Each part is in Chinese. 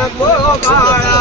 नको बाळा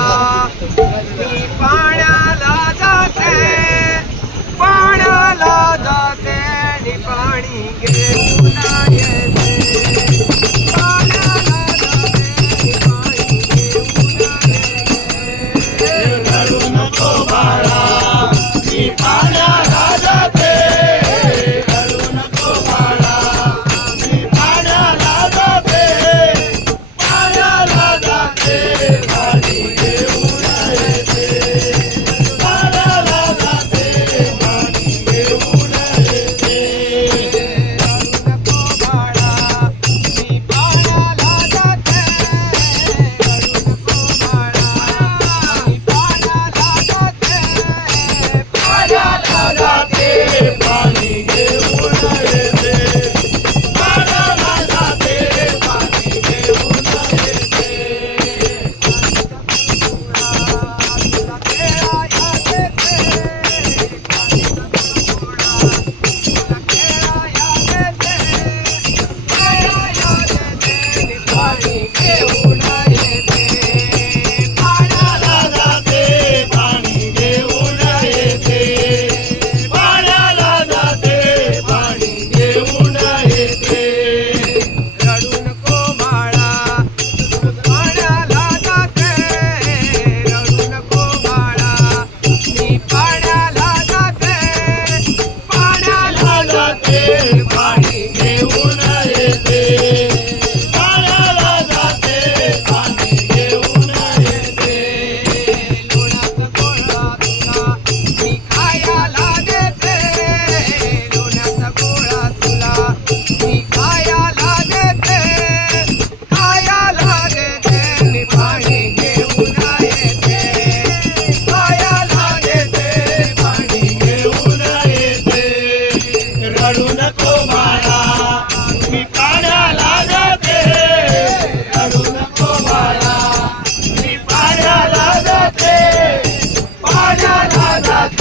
de.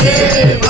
Yeah.